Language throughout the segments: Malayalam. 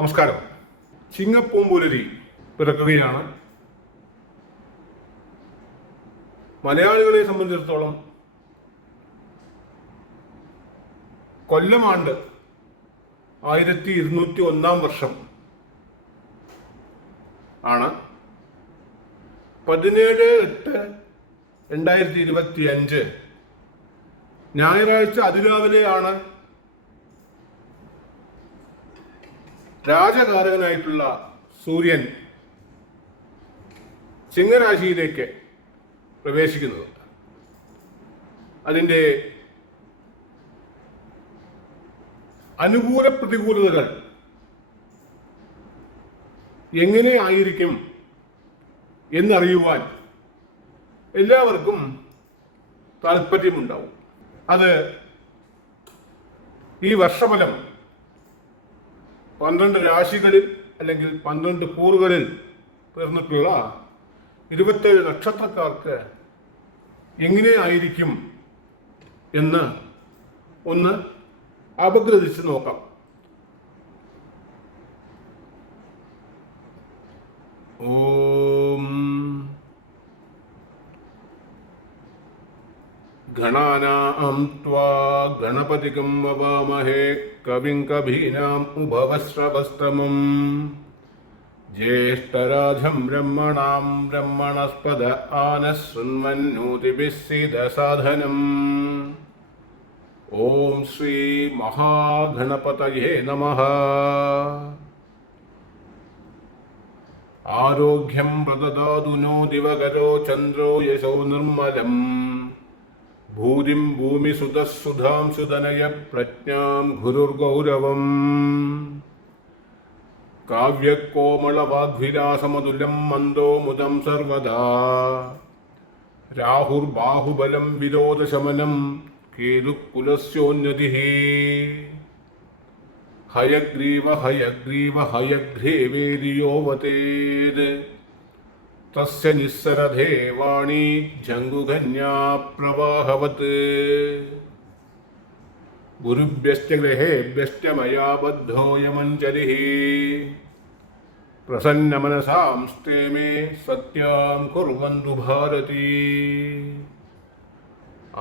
നമസ്കാരം. ചിങ്ങപ്പൂമ്പുലരി പിറക്കുകയാണ്. മലയാളികളെ സംബന്ധിച്ചിടത്തോളം കൊല്ലമാണ്ട് 1201 ആണ്. 17/8/2025 ഞായറാഴ്ച അതിരാവിലെയാണ് രാജകാരകനായിട്ടുള്ള സൂര്യൻ ചിങ്ങരാശിയിലേക്ക് പ്രവേശിക്കുന്നത്. അതിൻ്റെ അനുകൂല പ്രതികൂലതകൾ എങ്ങനെ ആയിരിക്കും എന്നറിയുവാൻ എല്ലാവർക്കും താല്പര്യമുണ്ടാവും. അത് ഈ വർഷഫലം 12 രാശികളിൽ അല്ലെങ്കിൽ 12 കൂറുകളിൽ പിറന്നിട്ടുള്ള 27 നക്ഷത്രക്കാർക്ക് എങ്ങനെയായിരിക്കും എന്ന് ഒന്ന് അപഗ്രഥിച്ച് നോക്കാം. ഓം ഗണാനാം ത്വാ ഗണപതികം വവാമഹേ കവിം കവീനാം ഉപവശ്രവസ്തമം ജ്യേഷ്ഠരാജം ബ്രഹ്മണാം ബ്രഹ്മണസ്പദ ആനശൃണ്വന്നോതിഭിः സിദസാധനം. ഓം ശ്രീ മഹാഗണപതയേ നമഃ. ആരോഗ്യം പ്രദദാതു നോ ദിവകരോ ചന്ദ്രോ യശോ നിർമ്മലം ഭൂരിം ഭൂമിസുതഃ സുധാംശുതനയ പ്രജ്ഞാം ഗുരുർഗൗരവം കാവ്യകോമളവാഗ്വിലാസമതുലം മന്ദോമുദം സർവദാ രാഹുർബാഹുബലം വിരോധശമനം കേതുകുലസ്യോന്നതിഃ ഹയഗ്രീവ ഹയഗ്രീവ ഹയഗ്രീവേദിയോവതേത് തസ്യ നിസ്സരധേ വാണി ജംഗുകന്യാ പ്രവാഹവത് ഗുരുഭ്യശ്ച ഗൃഹേഭ്യശ്ച മയാ ബദ്ധോയമഞ്ജലിഃ പ്രസന്നമനസാംസ്തേ മേ സത്യാം കുർവന്തു ഭാരതി.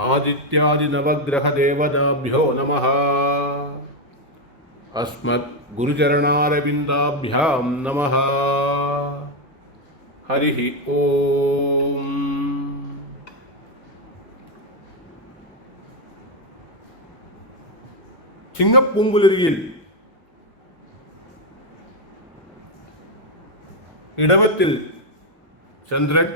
ആദിത്യാദിനവഗ്രഹദേവതാഭ്യോ നമഃ. അസ്മദ് ഗുരുചരണാരവിന്ദാഭ്യാം നമഃ. ഹരി ഓം. ചിങ്ങപ്പൂങ്കുലരിയിൽ ഇടവത്തിൽ ചന്ദ്രൻ,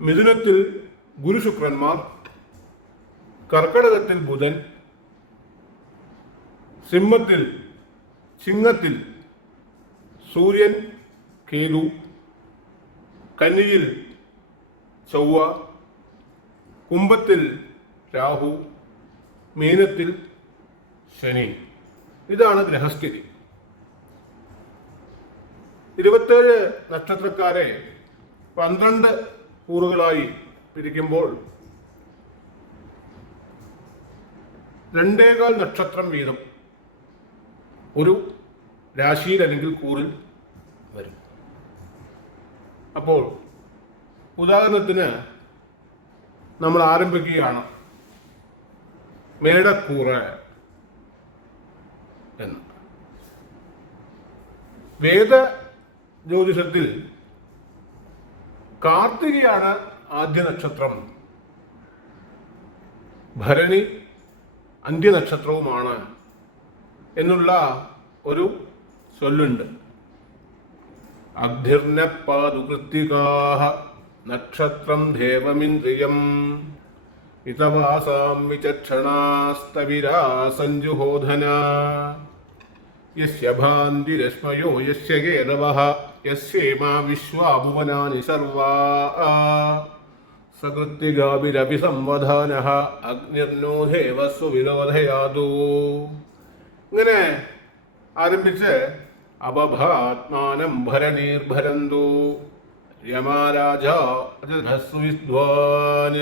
മിഥുനത്തിൽ ഗുരുശുക്രന്മാർ, കർക്കടകത്തിൽ ബുധൻ, ചിങ്ങത്തിൽ സൂര്യൻ കേതു, കന്നിയിൽ ചൊവ്വ, കുംഭത്തിൽ രാഹു, മീനത്തിൽ ശനി. ഇതാണ് ഗ്രഹസ്ഥിതി. 27 നക്ഷത്രക്കാരെ 12 കൂറുകളായി പിരിക്കുമ്പോൾ 2.25 നക്ഷത്രം വീതം ഒരു രാശിയിൽ അല്ലെങ്കിൽ കൂറിൽ വരും. അപ്പോൾ ഉദാഹരണത്തിന് നമ്മൾ ആരംഭിക്കുകയാണ് മേടക്കൂറ് എന്ന്. വേദ ജ്യോതിഷത്തിൽ കാർത്തികയാണ് ആദ്യ നക്ഷത്രം, ഭരണി അന്ത്യനക്ഷത്രവുമാണ് എന്നുള്ള ഒരു ചൊല്ലുണ്ട്. അഗ്നിർനപാദുകൃത്തികാഃ നക്ഷത്രം ദേവമിന്ദ്രിയം ഇതവാസാം വിചക്ഷണാസ്തവിരാ സഞ്ജുഹോധന യസ്യ ഭാന്തിരശ്മയോ യസ്യ കേതവഃ യസ്യേമാ വിശ്വാഭുവനാനി സർവാ സകൃത്തികാഭിരപി സംവധാനഃ അഗ്നിർനോ ദേവസ്വ വിരോധയാതു. ഇങ്ങനെ ആരംഭിച്ച് അപഭാത്മാനം ഭരണീർഭരന്തു യമാരാജ വിദ്വാൻ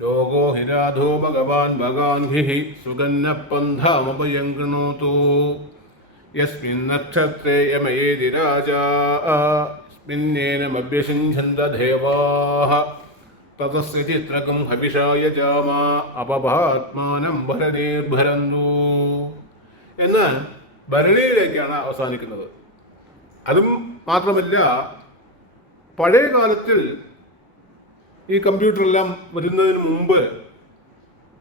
യോഗോ ഹിരാധോ ഭഗവാൻ ഭഗാൻഭിഃ സുഗന്നപന്ഥാമഭയം കൃണോതു യസ്മിൻ നക്ഷത്രേ യമയേതി രാജാ യസ്മിന്നേനമഭ്യസിഞ്ചന്ത ദേവാഃ തതസ്യ ചിത്രകം ഹവിഷായ ജാമ അപഭാത്മാനം ഭരണീർഭരന്തു എന്ന് ഭരണിയിലേക്കാണ് അവസാനിക്കുന്നത്. അതും മാത്രമല്ല, പഴയ കാലത്തിൽ ഈ കമ്പ്യൂട്ടറെല്ലാം വരുന്നതിന് മുമ്പ്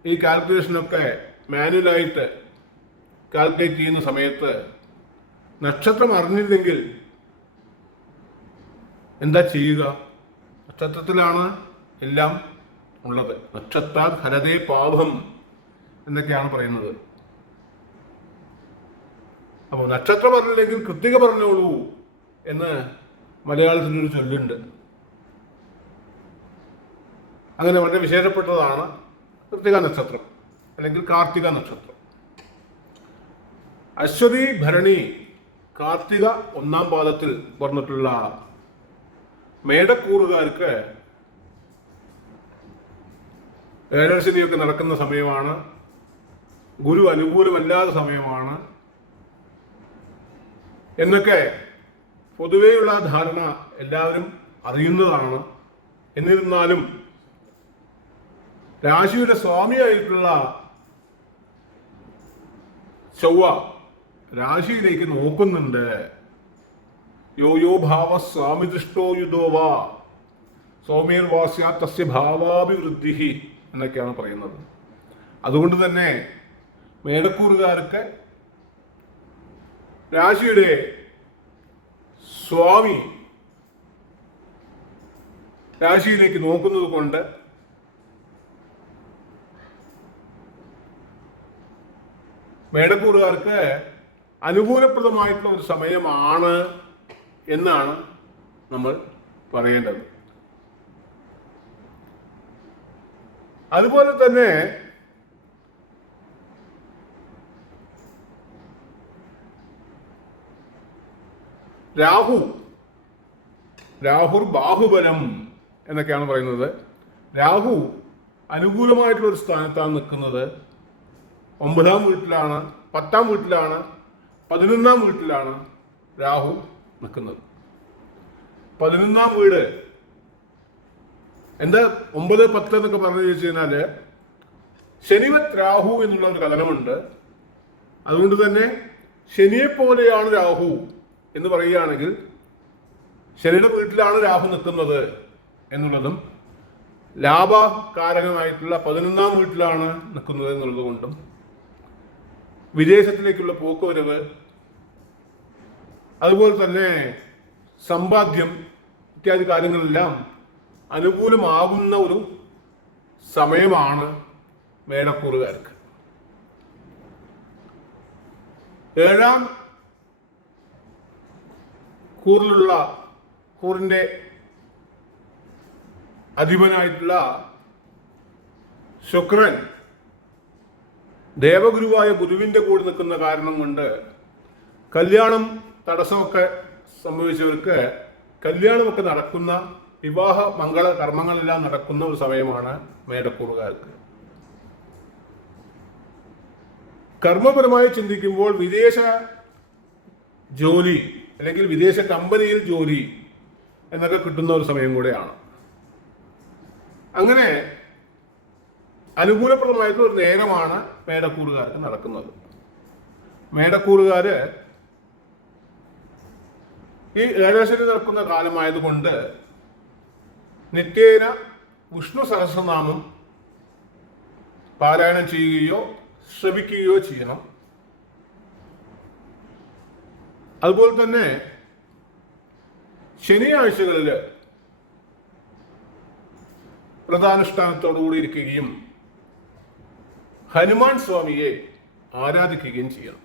ഈ കാൽക്കുലേഷനൊക്കെ മാനുവലായിട്ട് കാൽക്കുലേറ്റ് ചെയ്യുന്ന സമയത്ത് നക്ഷത്രം അറിഞ്ഞില്ലെങ്കിൽ എന്താ ചെയ്യുക? നക്ഷത്രത്തിലാണ് എല്ലാം ഉള്ളത്. നക്ഷത്രാത് ഹരതേ പാപം എന്നൊക്കെയാണ് പറയുന്നത്. അപ്പോൾ നക്ഷത്രം പറഞ്ഞില്ലെങ്കിൽ കൃത്തിക പറഞ്ഞോളൂ എന്ന് മലയാളത്തിലൊരു ചൊല്ലുണ്ട്. അങ്ങനെ വളരെ വിശേഷപ്പെട്ടതാണ് കൃത്തിക നക്ഷത്രം അല്ലെങ്കിൽ കാർത്തിക നക്ഷത്രം. അശ്വതി ഭരണി കാർത്തിക 1-ാം പാദത്തിൽ പറഞ്ഞിട്ടുള്ള മേടക്കൂറുകാർക്ക് ഏഴരശനിയൊക്കെ നടക്കുന്ന സമയമാണ്. ഗുരു അനുകൂലമല്ലാത്ത സമയമാണ് എന്നൊക്കെ പൊതുവെയുള്ള ധാരണ എല്ലാവരും അറിയുന്നതാണ്. എന്നിരുന്നാലും രാശിയുടെ സ്വാമിയായിട്ടുള്ള ചൊവ്വ രാശിയിലേക്ക് നോക്കുന്നുണ്ട്. യോ യോ ഭാവ സ്വാമി ദൃഷ്ടോ യുധോവാ സൗമ്യർ വാസ്യ തസ്യ ഭാവാഭിവൃദ്ധി എന്നൊക്കെയാണ് പറയുന്നത്. അതുകൊണ്ട് തന്നെ മേടക്കൂറുകാർക്ക് രാശിയുടെ സ്വാമി രാശിയിലേക്ക് നോക്കുന്നത് കൊണ്ട് മേടക്കൂറുകാർക്ക് അനുകൂലപ്രദമായിട്ടുള്ള ഒരു സമയമാണ് എന്നാണ് നമ്മൾ പറയേണ്ടത്. അതുപോലെ തന്നെ രാഹുർ ബാഹുബലം എന്നൊക്കെയാണ് പറയുന്നത്. രാഹു അനുകൂലമായിട്ടുള്ള ഒരു സ്ഥാനത്താണ് നിൽക്കുന്നത്. 9-ാം വീട്ടിലാണ്, 10-ാം വീട്ടിലാണ്, 11-ാം വീട്ടിലാണ് രാഹു നിൽക്കുന്നത്. 11-ാം വീട് എന്താ 9, 10 എന്നൊക്കെ പറഞ്ഞു ചോദിച്ചു കഴിഞ്ഞാൽ ശനിവത് രാഹു എന്നുള്ള ഒരു കഥനമുണ്ട്. അതുകൊണ്ട് തന്നെ ശനിയെ പോലെയാണ് രാഹു എന്ന് പറയുകയാണെങ്കിൽ ശനിയുടെ വീട്ടിലാണ് രാഹു നിൽക്കുന്നത് എന്നുള്ളതും ലാഭകാരകമായിട്ടുള്ള 11-ാം വീട്ടിലാണ് നിൽക്കുന്നത് എന്നുള്ളത് കൊണ്ടും വിദേശത്തിലേക്കുള്ള പോക്കുവരവ്, അതുപോലെ തന്നെ സമ്പാദ്യം ഇത്യാദി കാര്യങ്ങളെല്ലാം അനുകൂലമാകുന്ന ഒരു സമയമാണ് മേടക്കൂറുകാർക്ക്. 7-ാം കൂറിന്റെ അധിപനായിട്ടുള്ള ശുക്രൻ ദേവഗുരുവായ ഗുരുവിന്റെ കൂടെ നിൽക്കുന്ന കാരണം കൊണ്ട് കല്യാണം തടസ്സമൊക്കെ സംഭവിച്ചവർക്ക് കല്യാണമൊക്കെ നടക്കുന്ന, വിവാഹ മംഗള കർമ്മങ്ങളെല്ലാം നടക്കുന്ന ഒരു സമയമാണ് മേടക്കൂറുകാർക്ക്. കർമ്മപരമായി ചിന്തിക്കുമ്പോൾ വിദേശ ജോലി അല്ലെങ്കിൽ വിദേശ കമ്പനിയിൽ ജോലി എന്നൊക്കെ കിട്ടുന്ന ഒരു സമയം കൂടെയാണ്. അങ്ങനെ അനുകൂലപ്രദമായിട്ടുള്ള ഒരു നേരമാണ് മേടക്കൂറുകാർക്ക് നടക്കുന്നത്. മേടക്കൂറുകാര് ഈ ഏഴരശനി നടക്കുന്ന കാലമായതുകൊണ്ട് നിത്യേന വിഷ്ണു സഹസ്രനാമം പാരായണം ചെയ്യുകയോ ശ്രവിക്കുകയോ ചെയ്യണം. അതുപോലെ തന്നെ ശനിയാഴ്ചകളിൽ വ്രതാനുഷ്ഠാനത്തോടുകൂടി ഇരിക്കുകയും ഹനുമാൻ സ്വാമിയെ ആരാധിക്കുകയും ചെയ്യണം.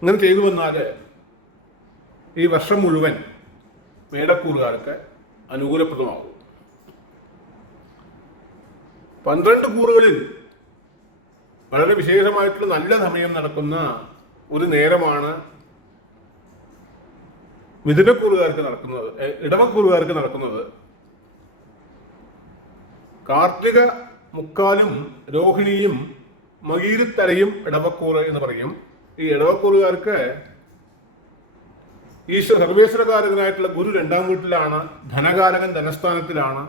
ഇങ്ങനെ ചെയ്തു വന്നാൽ ഈ വർഷം മുഴുവൻ മേടക്കൂറുകാർക്ക് അനുകൂലപ്രദമാകും. 12 കൂറുകളിൽ വളരെ വിശേഷമായിട്ടുള്ള നല്ല സമയം നടക്കുന്ന ഒരു നേരമാണ് മിഥുനക്കൂറുകാർക്ക് നടക്കുന്നത്, ഇടവക്കൂറുകാർക്ക് നടക്കുന്നത്. കാർത്തിക മുക്കാലും രോഹിണിയും മകീരത്തരയും ഇടവക്കൂറ് എന്ന് പറയും. ഈ ഇടവക്കൂറുകാർക്ക് സർവേശ്വരകാരകനായിട്ടുള്ള ഗുരു 2ാം വീട്ടിലാണ്, ധനകാരകൻ ധനസ്ഥാനത്തിലാണ്.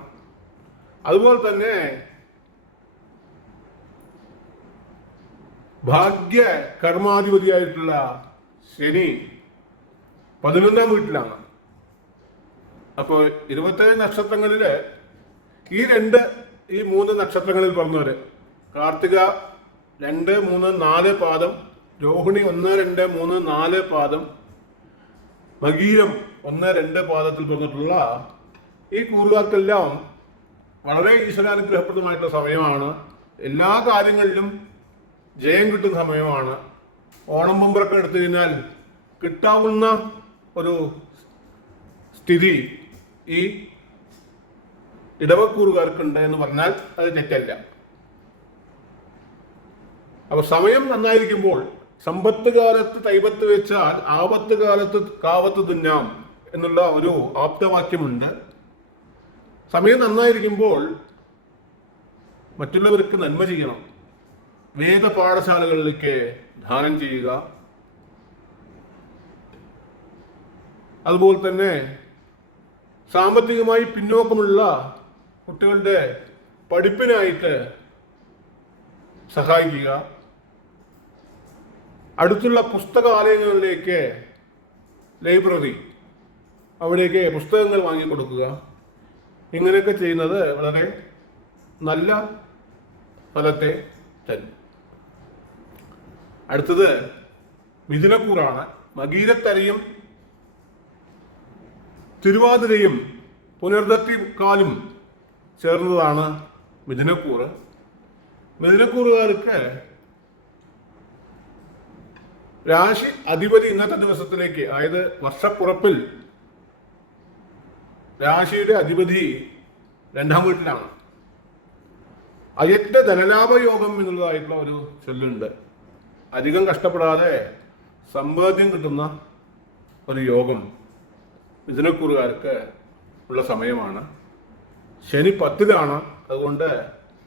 അതുപോലെ തന്നെ ഭാഗ്യ കർമാധിപതിയായിട്ടുള്ള ശനി 11ാം വീട്ടിലാണ്. അപ്പോൾ 27 നക്ഷത്രങ്ങളില് ഈ 3 നക്ഷത്രങ്ങളിൽ പറഞ്ഞവര് കാർത്തിക 2, 3, 4 പാദം, രോഹിണി 1, 2, 3, 4 പാദം, മകീരം 1, 2 പാദത്തിൽ പറഞ്ഞിട്ടുള്ള ഈ കൂറുകാർക്കെല്ലാം വളരെ ഈശ്വരാനുഗ്രഹപ്രദമായിട്ടുള്ള സമയമാണ്. എല്ലാ കാര്യങ്ങളിലും ജയം കിട്ടുന്ന സമയമാണ്. ഓണം ബമ്പറൊക്കെ എടുത്തു കഴിഞ്ഞാൽ കിട്ടാവുന്ന ഒരു സ്ഥിതി ഈ ഇടവക്കൂറുകാർക്കുണ്ട് എന്ന് പറഞ്ഞാൽ അത് തെറ്റല്ല. അപ്പൊ സമയം നന്നായിരിക്കുമ്പോൾ സമ്പത്ത് കാലത്ത് തൈപത്ത് വെച്ചാൽ ആപത്ത് കാലത്ത് കാവത്ത് തിന്നാം എന്നുള്ള ഒരു ആപ്തവാക്യമുണ്ട്. സമയം നന്നായിരിക്കുമ്പോൾ മറ്റുള്ളവർക്ക് നന്മ ചെയ്യണം. വേദ പാഠശാലകളിലേക്ക് ദാനം ചെയ്യുക. അതുപോലെ തന്നെ സാമ്പത്തികമായി പിന്നോക്കമുള്ള കുട്ടികളുടെ പഠിപ്പിനായിട്ട് സഹായിക്കുക. അടുത്തുള്ള പുസ്തകാലയങ്ങളിലേക്ക്, ലൈബ്രറി, അവിടേക്ക് പുസ്തകങ്ങൾ വാങ്ങിക്കൊടുക്കുക. ഇങ്ങനെയൊക്കെ ചെയ്യുന്നത് വളരെ നല്ല ഫലത്തെ തരും. അടുത്തത് മിഥുനക്കൂറാണ്. മകീരത്തരയും തിരുവാതിരയും പുനർദത്തി കാലും ചേർന്നതാണ് മിഥുനക്കൂറ്. മിഥുനക്കൂറുകാർക്ക് രാശി അധിപതി ഇന്നത്തെ ദിവസത്തിലേക്ക്, അതായത് വർഷപ്പുറപ്പിൽ രാശിയുടെ അധിപതി 2ാം വീട്ടിലാണ്. അയറ്റ ധനലാഭയോഗം എന്നുള്ളതായിട്ടുള്ള ഒരു ചൊല്ലുണ്ട്. അധികം കഷ്ടപ്പെടാതെ സമ്പാദ്യം കിട്ടുന്ന ഒരു യോഗം മിഥുനക്കൂറുകാർക്ക് ഉള്ള സമയമാണ്. ശനി 10ലാണ്. അതുകൊണ്ട്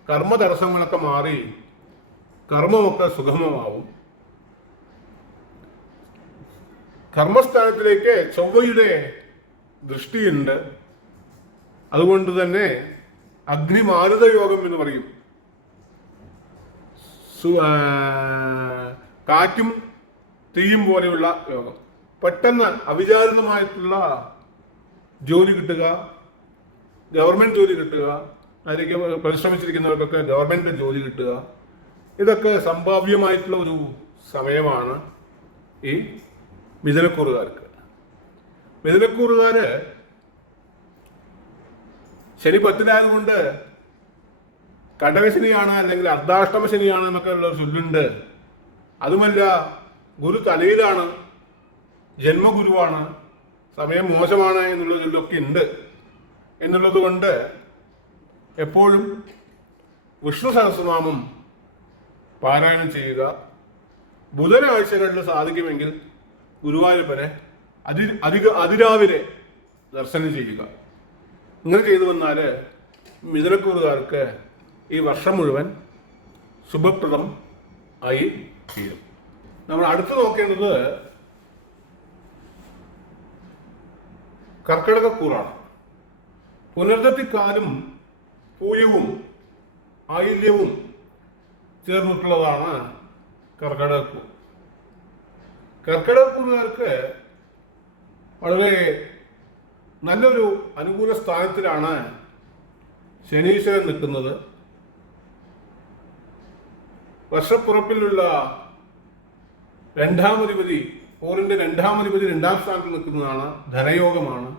കർമ്മ തടസ്സങ്ങളൊക്കെ മാറി കർമ്മമൊക്കെ സുഗമമാവും. കർമ്മസ്ഥാനത്തിലേക്ക് ചൊവ്വയുടെ ദൃഷ്ടിയുണ്ട്. അതുകൊണ്ട് തന്നെ അഗ്നിമാരുത യോഗം എന്ന് പറയും. കാറ്റും തീയും പോലെയുള്ള യോഗം. പെട്ടെന്ന് അവിചാരിതമായിട്ടുള്ള ജോലി കിട്ടുക, ഗവൺമെന്റ് ജോലി കിട്ടുക, ആയിരിക്കും പരിശ്രമിച്ചിരിക്കുന്നവർക്കൊക്കെ ഗവൺമെന്റ് ജോലി കിട്ടുക. ഇതൊക്കെ സംഭാവ്യമായിട്ടുള്ള ഒരു സമയമാണ് ഈ മിഥുനക്കൂറുകാർക്ക്. മിഥുനക്കൂറുകാര് ശനി 10ലായതുകൊണ്ട് കടകശനിയാണ് അല്ലെങ്കിൽ അർദ്ധാഷ്ടമ ശനിയാണ് എന്നൊക്കെ ഉള്ള ഒരു ചൊല്ലുണ്ട്. അതുമല്ല, ഗുരു തലയിലാണ്, ജന്മഗുരുവാണ്, സമയം മോശമാണ് എന്നുള്ള ചൊല്ലൊക്കെ ഉണ്ട്. എന്നുള്ളത് കൊണ്ട് എപ്പോഴും വിഷ്ണു സഹസ്രനാമം പാരായണം ചെയ്യുക. ബുധനാഴ്ചകളിൽ സാധിക്കുമെങ്കിൽ ഗുരുവായൂരപ്പനെ അതിരാവിലെ ദർശനം ചെയ്യുക. ഇങ്ങനെ ചെയ്തു വന്നാൽ മിഥുനക്കൂറുകാർക്ക് ഈ വർഷം മുഴുവൻ ശുഭപ്രദം ആയി തീരും. നമ്മൾ അടുത്ത് നോക്കേണ്ടത് കർക്കിടകക്കൂറാണ്. പുനർദത്തിക്കാലും പൂയവും ആയില്യവും ചേർന്നിട്ടുള്ളതാണ് കർക്കിടകക്കൂർ. കർക്കിടകക്കൂറുകാർക്ക് വളരെ നല്ലൊരു അനുകൂല സ്ഥാനത്തിലാണ് ശനീശ്വരൻ നിൽക്കുന്നത്. വർഷപ്പുറപ്പിലുള്ള 2ാം അധിപതി, കൂറിന്റെ 2ാം അധിപതി 2ാം സ്ഥാനത്ത് നിൽക്കുന്നതാണ്. ധനയോഗമാണ്.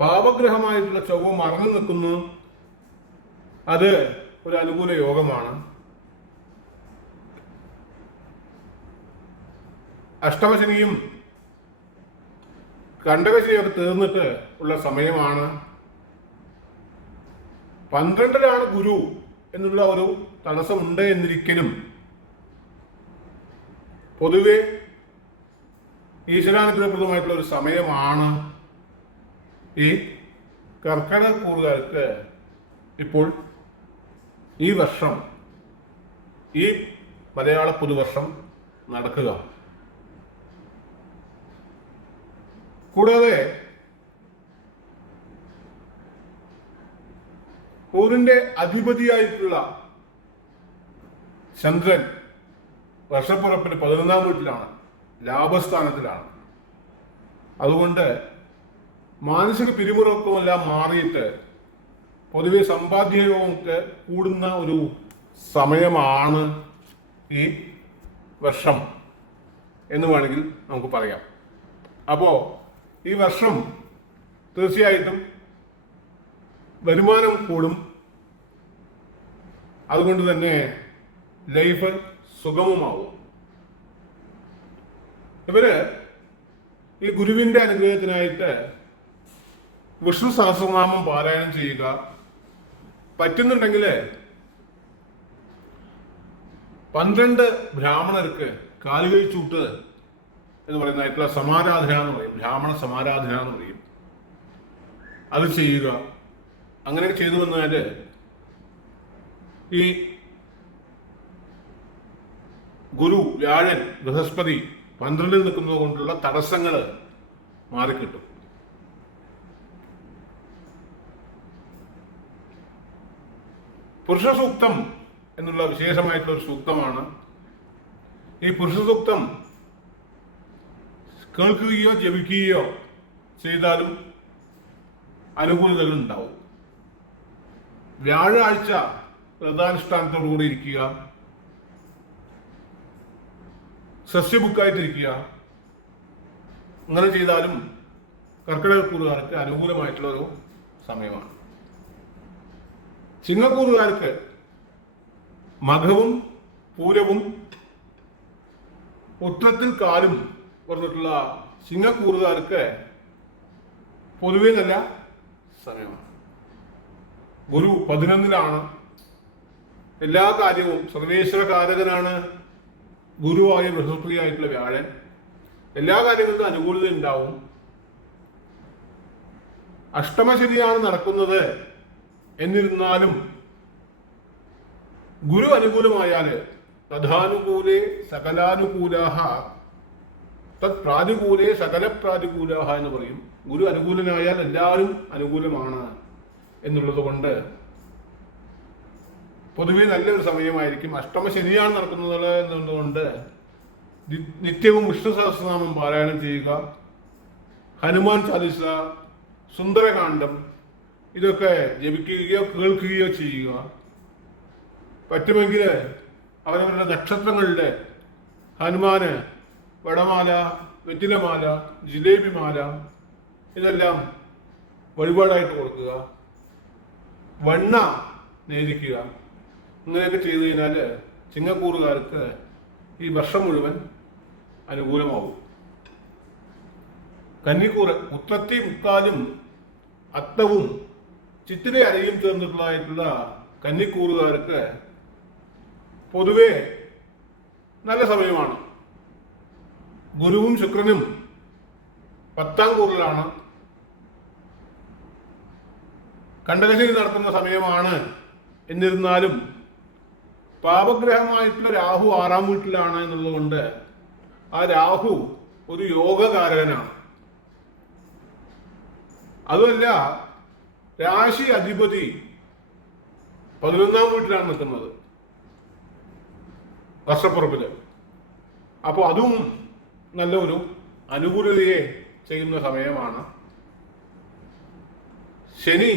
പാപഗ്രഹമായിട്ടുള്ള ചൊവ്വ മറന്നു നിൽക്കുന്നു. അത് ഒരു അനുകൂല യോഗമാണ്. അഷ്ടമശനിയും കണ്ടകശനിയൊക്കെ തീർന്നിട്ട് ഉള്ള സമയമാണ്. 12ലാണ് ഗുരു എന്നുള്ള ഒരു തടസ്സമുണ്ട് എന്നിരിക്കലും പൊതുവെ ഈശ്വരാനുഗ്രഹപ്രദമായിട്ടുള്ള ഒരു സമയമാണ് ഈ കർക്കിടകക്കൂറുകാർക്ക് ഇപ്പോൾ ഈ വർഷം, ഈ മലയാള പുതുവർഷം നടക്കുക. കൂടാതെ കൂറിന്റെ അധിപതിയായിട്ടുള്ള ചന്ദ്രൻ വർഷപ്പുറപ്പിന് 11-ാം വീട്ടിലാണ്, ലാഭസ്ഥാനത്തിലാണ്. അതുകൊണ്ട് മാനസിക പിരിമുറുക്കമെല്ലാം മാറിയിട്ട് പൊതുവെ സമ്പാദ്യയോഗമൊക്കെ കൂടുന്ന ഒരു സമയമാണ് ഈ വർഷം എന്ന് വേണമെങ്കിൽ നമുക്ക് പറയാം. അപ്പോൾ ഈ വർഷം തീർച്ചയായിട്ടും വരുമാനം കൂടും. അതുകൊണ്ട് തന്നെ ലൈഫ് സുഗമമാവും. ഇവര് ഈ ഗുരുവിന്റെ അനുഗ്രഹത്തിനായിട്ട് വിഷ്ണു സഹസ്രനാമം പാരായണം ചെയ്യുക. പറ്റുന്നുണ്ടെങ്കിൽ 12 ബ്രാഹ്മണർക്ക് കാലുകൈ ചൂട്ട് എന്ന് പറയുന്നതായിട്ടുള്ള സമാരാധന എന്ന് പറയും, ബ്രാഹ്മണ സമാരാധന എന്ന് പറയും, അത് ചെയ്യുക. അങ്ങനെ ചെയ്തു വന്നാൽ ഈ ഗുരു, വ്യാഴൻ, ബൃഹസ്പതി 12-ൽ നിൽക്കുന്നത് കൊണ്ടുള്ള തടസ്സങ്ങൾ മാറിക്കിട്ടും. പുരുഷ സൂക്തം എന്നുള്ള വിശേഷമായിട്ടുള്ള ഒരു സൂക്തമാണ്. ഈ പുരുഷ സൂക്തം കേൾക്കുകയോ ജപിക്കുകയോ ചെയ്താലും അനുകൂലതകൾ ഉണ്ടാവും. വ്യാഴാഴ്ച വ്രതാനുഷ്ഠാനത്തോടുകൂടി ഇരിക്കുക, സസ്യബുക്കായിട്ടിരിക്കുക, അങ്ങനെ ചെയ്താലും കർക്കിടകക്കൂറുകാർക്ക് അനുകൂലമായിട്ടുള്ള ഒരു സമയമാണ്. ചിങ്ങക്കൂറുകാർക്ക് മഘവും പൂരവും ഉത്രത്തിൽ കാലും പറഞ്ഞിട്ടുള്ള ചിങ്ങക്കൂറുകാർക്ക് പൊതുവെ നല്ല സമയമാണ്. ഗുരു 11-ലാണ്. എല്ലാ കാര്യവും സർവേശ്വരകാരകനാണ് ഗുരുവായ ബൃഹസ്പതിയായിട്ടുള്ള വ്യാഴൻ. എല്ലാ കാര്യങ്ങളിലും അനുകൂലത ഉണ്ടാവും. അഷ്ടമശനിയാണ് നടക്കുന്നത്. എന്നിരുന്നാലും ഗുരു അനുകൂലമായാൽ തഥാനുകൂലേ സകലാനുകൂലാഹ തത് പ്രാതികൂലേ സകല പ്രാതികൂലാഹ എന്ന് പറയും. ഗുരു അനുകൂലനായാൽ എല്ലാവരും അനുകൂലമാണ് എന്നുള്ളത് കൊണ്ട് പൊതുവെ നല്ലൊരു സമയമായിരിക്കും. അഷ്ടമ ശനിയാണ് നടക്കുന്നത് എന്നുകൊണ്ട് നിത്യവും വിഷ്ണു സഹസ്രനാമം പാരായണം ചെയ്യുക, ഹനുമാൻ ചാലിസ, സുന്ദരകാന്ഡം ഇതൊക്കെ ജപിക്കുകയോ കേൾക്കുകയോ ചെയ്യുക. പറ്റുമെങ്കിൽ അവരവരുടെ നക്ഷത്രങ്ങളുടെ ഹനുമാന് വടമാല, വെറ്റിലമാല, ജിലേബിമാല ഇതെല്ലാം വഴിപാടായിട്ട് കൊടുക്കുക, വണ്ണ നേദിക്കുക. ഇങ്ങനെയൊക്കെ ചെയ്തു കഴിഞ്ഞാൽ ചിങ്ങക്കൂറുകാർക്ക് ഈ വർഷം മുഴുവൻ അനുകൂലമാവും. കന്നിക്കൂറ് ഉത്രത്തി മുക്കാലും അത്തവും ചിത്തിര അരയും ചേർന്നിട്ടുള്ളതായിട്ടുള്ള കന്നിക്കൂറുകാർക്ക് പൊതുവെ നല്ല സമയമാണ്. ഗുരുവും ശുക്രനും 10-ാം കൂറിലാണ്. കണ്ടകശനി നടത്തുന്ന സമയമാണ്. എന്നിരുന്നാലും പാപഗ്രഹമായിട്ടുള്ള രാഹു 6-ാം വീട്ടിലാണ് എന്നുള്ളതുകൊണ്ട് ആ രാഹു ഒരു യോഗകാരകനാണ്. അതുമല്ല, രാശി അധിപതി 11-ാം വീട്ടിലാണ് നിൽക്കുന്നത് വർഷപ്പുറപ്പില്. അപ്പോൾ അതും നല്ലൊരു അനുകൂലതയെ ചെയ്യുന്ന സമയമാണ്. ശനി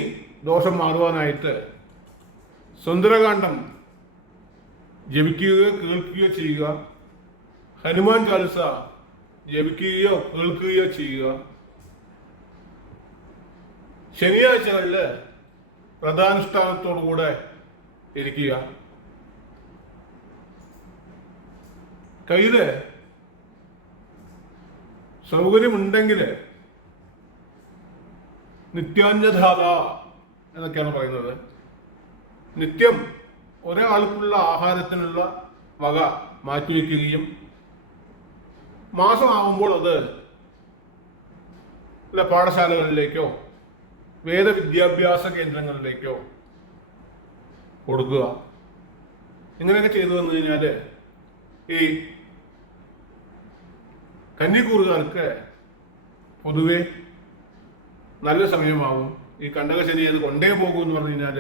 ദോഷം മാറുവാനായിട്ട് സുന്ദരകാന്ഡം ജപിക്കുകയോ കേൾക്കുകയോ ചെയ്യുക, ഹനുമാൻ ചാലിസ ജപിക്കുകയോ കേൾക്കുകയോ ചെയ്യുക. ശനിയാഴ്ചകളിൽ വ്രതാനുഷ്ഠാനത്തോടുകൂടെ ഇരിക്കുക. കയ്യില് സൗകര്യമുണ്ടെങ്കിൽ നിത്യാന്യധാത എന്നൊക്കെയാണ് പറയുന്നത്. നിത്യം ഒരാൾക്കുള്ള ആഹാരത്തിനുള്ള വക മാറ്റിവെക്കുകയും മാസമാകുമ്പോൾ അത് പാഠശാലകളിലേക്കോ വേദവിദ്യാഭ്യാസ കേന്ദ്രങ്ങളിലേക്കോ കൊടുക്കുക. ഇങ്ങനെയൊക്കെ ചെയ്തു വന്നു കഴിഞ്ഞാൽ ഈ കന്നിക്കൂറുകാർക്ക് പൊതുവെ നല്ല സമയമാവും. ഈ കണ്ടകശനി അത് കൊണ്ടേ പോകും എന്ന് പറഞ്ഞു കഴിഞ്ഞാൽ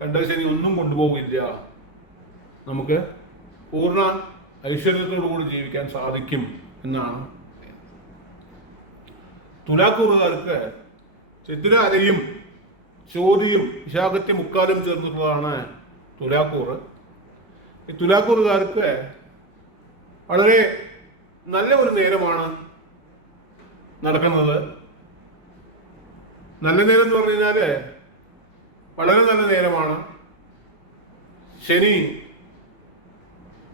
കണ്ടകശനി ഒന്നും കൊണ്ടുപോകില്ല. നമുക്ക് പൂർണ്ണ ഐശ്വര്യത്തോടു കൂടി ജീവിക്കാൻ സാധിക്കും എന്നാണ്. തുലാക്കൂറുകാർക്ക് ചിത്തിര അരയും ചോതിയും വിശാഖത്യം മുക്കാലും ചേർന്നിട്ടുള്ളതാണ് തുലാക്കൂറ്. ഈ തുലാക്കൂറുകാർക്ക് വളരെ നല്ല ഒരു നേരമാണ് നടക്കുന്നത്. നല്ല നേരം എന്ന് പറഞ്ഞു കഴിഞ്ഞാൽ വളരെ നല്ല നേരമാണ്. ശനി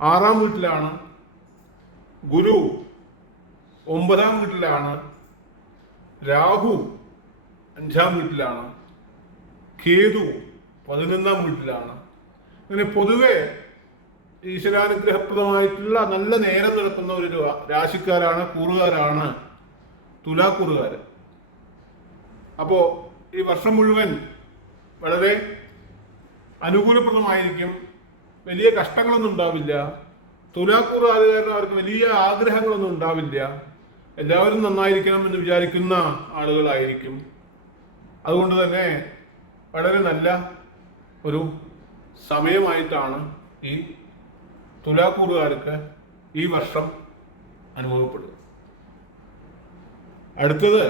6-ാം വീട്ടിലാണ്, ഗുരു 9-ാം വീട്ടിലാണ്, രാഹു 5-ാം വീട്ടിലാണ്, കേതു 11-ാം വീട്ടിലാണ്. അങ്ങനെ പൊതുവെ ഈശ്വരാനുഗ്രഹപ്രദമായിട്ടുള്ള നല്ല നേരം നടക്കുന്ന ഒരു രാശിക്കാരാണ്, കൂറുകാരാണ് തുലാക്കൂറുകാർ. അപ്പോ ഈ വർഷം മുഴുവൻ വളരെ അനുകൂലപ്രദമായിരിക്കും. വലിയ കഷ്ടങ്ങളൊന്നും ഉണ്ടാവില്ല. തുലാക്കൂറുകാരുടെ അവർക്ക് വലിയ ആഗ്രഹങ്ങളൊന്നും ഉണ്ടാവില്ല. എല്ലാവരും നന്നായിരിക്കണം എന്ന് വിചാരിക്കുന്ന ആളുകളായിരിക്കും. അതുകൊണ്ട് തന്നെ വളരെ നല്ല ഒരു സമയമായിട്ടാണ് ഈ തുലാക്കൂറുകാർക്ക് ഈ വർഷം അനുഭവപ്പെടുക. അടുത്തത്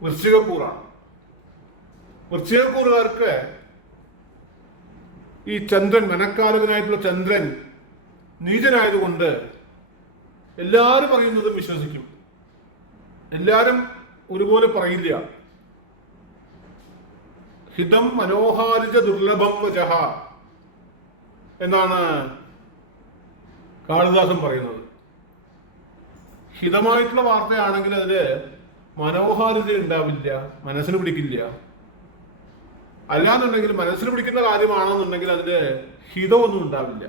വൃശ്ചികക്കൂറാണ്. വൃശ്ചികക്കൂറുകാർക്ക് ഈ ചന്ദ്രൻ, മനക്കാലകനായിട്ടുള്ള ചന്ദ്രൻ നീചനായതുകൊണ്ട് എല്ലാവരും പറയുന്നതും വിശ്വസിക്കും. എല്ലാവരും ഒരുപോലെ പറയില്ല. ഹിതം മനോഹാരിജ ദുർലഭം വചഃ എന്നാണ് കാളിദാസൻ പറയുന്നത്. ഹിതമായിട്ടുള്ള വാർത്തയാണെങ്കിൽ അതില് മനോഹാരിത ഉണ്ടാവില്ല, മനസ്സിന് പിടിക്കില്ല. അല്ലാന്നുണ്ടെങ്കിൽ മനസ്സിന് പിടിക്കുന്ന കാര്യമാണെന്നുണ്ടെങ്കിൽ അതിന് ഹിതമൊന്നും ഉണ്ടാവില്ല.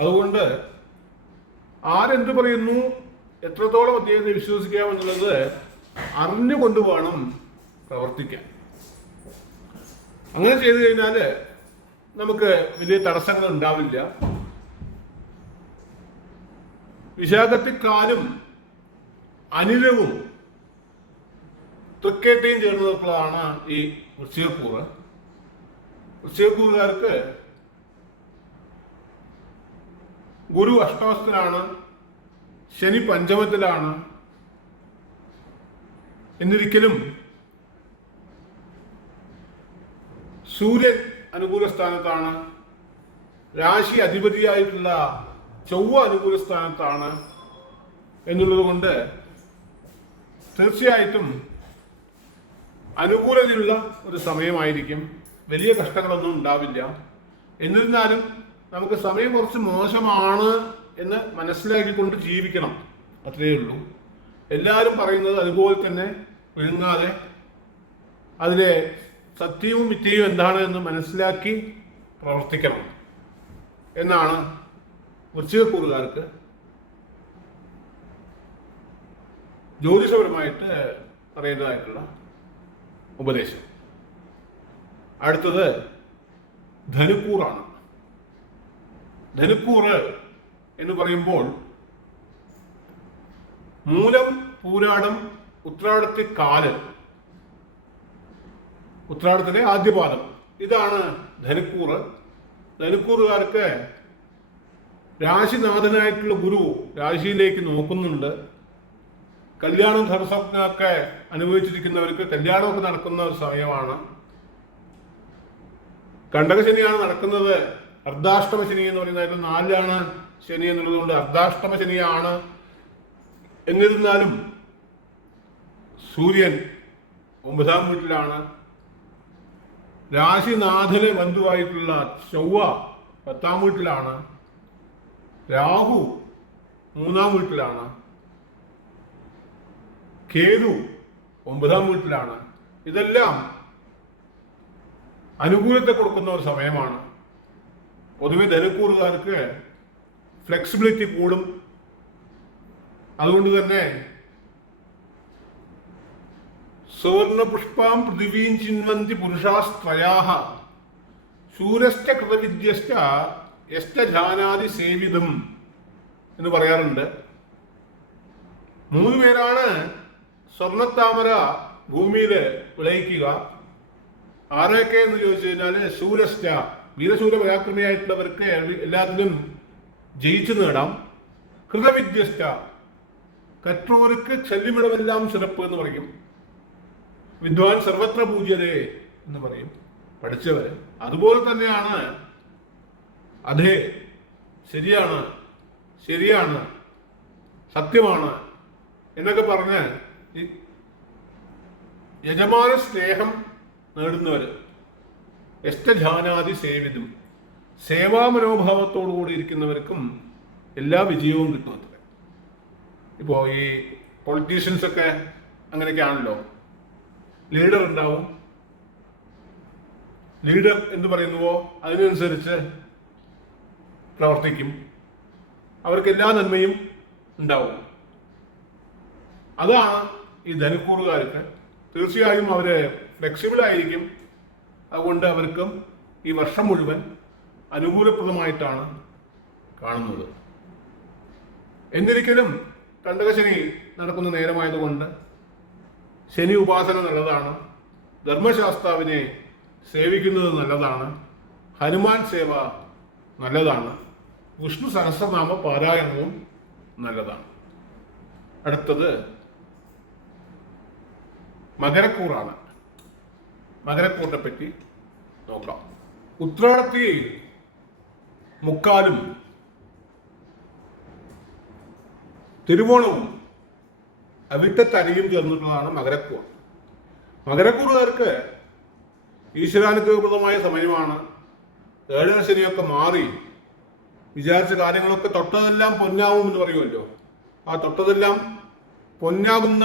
അതുകൊണ്ട് ആരെന്ത് പറയുന്നു, എത്രത്തോളം അദ്ദേഹത്തെ വിശ്വസിക്കാമെന്നുള്ളത് അറിഞ്ഞുകൊണ്ട് വേണം പ്രവർത്തിക്കാൻ. അങ്ങനെ ചെയ്തു കഴിഞ്ഞാൽ നമുക്ക് വലിയ തടസ്സങ്ങൾ ഉണ്ടാവില്ല. വിശാഖത്തിക്കാലും അനിലവും തൃക്കേട്ടയും ചേർന്ന് നിൽക്കുന്നതാണ് ഈ വൃശ്ചികക്കൂറ്. വൃശ്ചികക്കൂറുകാർക്ക് ഗുരു അഷ്ടമത്തിലാണ്, ശനി പഞ്ചമത്തിലാണ്. എന്നിരിക്കലും സൂര്യൻ അനുകൂല സ്ഥാനത്താണ്, രാശി അധിപതിയായിട്ടുള്ള ചൊവ്വ അനുകൂല സ്ഥാനത്താണ് എന്നുള്ളത് കൊണ്ട് തീർച്ചയായിട്ടും അനുകൂലതയുള്ള ഒരു സമയമായിരിക്കും. വലിയ കഷ്ടങ്ങളൊന്നും ഉണ്ടാവില്ല. എന്നിരുന്നാലും നമുക്ക് സമയം കുറച്ച് മോശമാണ് എന്ന് മനസ്സിലാക്കിക്കൊണ്ട് ജീവിക്കണം, അത്രയേ ഉള്ളൂ. എല്ലാവരും പറയുന്നത് അതുപോലെ തന്നെ വിഴുങ്ങാതെ അതിലെ സത്യവും മിഥ്യയും എന്താണ് എന്ന് മനസ്സിലാക്കി പ്രവർത്തിക്കണം എന്നാണ് വൃശ്ചികക്കൂറുകാർക്ക് ജ്യോതിഷപരമായിട്ട് പറയുന്നതായിട്ടുള്ള ഉപദേശം. അടുത്തത് ധനുക്കൂറാണ്. ധനുക്കൂറ് എന്ന് പറയുമ്പോൾ മൂലം, പൂരാടം, ഉത്രാടത്തിക്കാല്, ഉത്രാടത്തിലെ ആദ്യപാദം, ഇതാണ് ധനുക്കൂറ്. ധനുക്കൂറുകാർക്ക് രാശിനാഥനായിട്ടുള്ള ഗുരു രാശിയിലേക്ക് നോക്കുന്നുണ്ട്. കല്യാണം, ധർമ്മസ്വപ്നമൊക്കെ അനുഭവിച്ചിരിക്കുന്നവർക്ക് കല്യാണമൊക്കെ നടക്കുന്ന ഒരു സമയമാണ്. കണ്ടകശനിയാണ് നടക്കുന്നത്. അർദ്ധാഷ്ടമ ശനി എന്ന് പറയുന്നത് 4ലാണ് ശനി എന്നുള്ളത് കൊണ്ട് അർദ്ധാഷ്ടമ ശനിയാണ്. എന്നിരുന്നാലും സൂര്യൻ 9-ാം വീട്ടിലാണ്. രാശിനാഥന് ബന്ധുവായിട്ടുള്ള ചൊവ്വ 10-ാം വീട്ടിലാണ്. രാഹു 3-ാം വീട്ടിലാണ്. കേതു 9-ാം വീട്ടിലാണ്. ഇതെല്ലാം അനുകൂലത്തെ കൊടുക്കുന്ന ഒരു സമയമാണ്. പൊതുവെ ധനുക്കൂറുകാർക്ക് ഫ്ലെക്സിബിലിറ്റി കൂടും. അതുകൊണ്ട് തന്നെ സുവർണപുഷ്പാം പൃഥിവീം ചിന്വന്തി പുരുഷാസ്ത്രയാഹ ശൂരശ്ച കൃതവിദ്യശ്ച യശ്ച ജാനാതി സേവിതം എന്ന് പറയാറുണ്ട്. 3 പേരാണ് സ്വർണത്താമര ഭൂമിയിൽ വിളയിക്കുക. ആരൊക്കെ എന്ന് ചോദിച്ചു കഴിഞ്ഞാൽ ശൂരശ്ച, വീരശൂര പരാക്രമിയായിട്ടുള്ളവർക്ക് എല്ലാത്തിലും ജയിച്ചു നേടാം. കൃതവിദ്യശ്ച, കற்றോർക്ക് ശല്യമിടമെല്ലാം ചിറപ്പ് എന്ന് പറയും. വിദ്വാൻ സർവത്ര പൂജ്യതേ എന്ന് പറയും, പഠിച്ചവർ. അതുപോലെ തന്നെയാണ് അതെ, ശരിയാണ്, ശരിയാണ്, സത്യമാണ് എന്നൊക്കെ പറഞ്ഞ് യജമാന സ്നേഹം നേടുന്നവർ. യഷ്ടജാനാതി സേവിതും, സേവാമനോഭാവത്തോടു കൂടി ഇരിക്കുന്നവർക്കും എല്ലാ വിജയവും കിട്ടും. ഇപ്പോൾ ഈ പൊളിറ്റീഷ്യൻസ് ഒക്കെ അങ്ങനെയൊക്കെ ആണല്ലോ. ലീഡർ ഉണ്ടാവും, ലീഡർ എന്ന് പറയുന്നുവോ അതിനനുസരിച്ച് പ്രവർത്തിക്കും, അവർക്ക് എല്ലാ നന്മയും ഉണ്ടാവും. അതാണ് ഈ ധനക്കൂറുകാർക്ക്. തീർച്ചയായും അവര് ഫ്ലെക്സിബിൾ ആയിരിക്കും. അതുകൊണ്ട് അവർക്കും ഈ വർഷം മുഴുവൻ അനുകൂലപ്രദമായിട്ടാണ് കാണുന്നത്. എന്നിരിക്കലും കണ്ടകശനി നടക്കുന്ന നേരമായതുകൊണ്ട് ശനി ഉപാസന നല്ലതാണ്, ധർമ്മശാസ്താവിനെ സേവിക്കുന്നത് നല്ലതാണ്, ഹനുമാൻ സേവ നല്ലതാണ്, വിഷ്ണു സഹസ്രനാമ പാരായണവും നല്ലതാണ്. അടുത്തത് മകരക്കൂറാണ്. മകരക്കൂറിനെ പറ്റി നോക്കാം. ഉത്രാടത്തി മുക്കാലും തിരുവോണവും അവിട്ടത്തരിയും ചേർന്നിട്ടുള്ളതാണ് മകരക്കൂർ. മകരക്കൂറുകാർക്ക് ഈശ്വരാനുഗ്രഹപ്രദമായ സമയമാണ്. ഏഴര ശനിയൊക്കെ മാറി വിചാരിച്ച കാര്യങ്ങളൊക്കെ തൊട്ടതെല്ലാം പൊന്നാവും എന്ന് പറയുമല്ലോ. ആ തൊട്ടതെല്ലാം പൊന്നാകുന്ന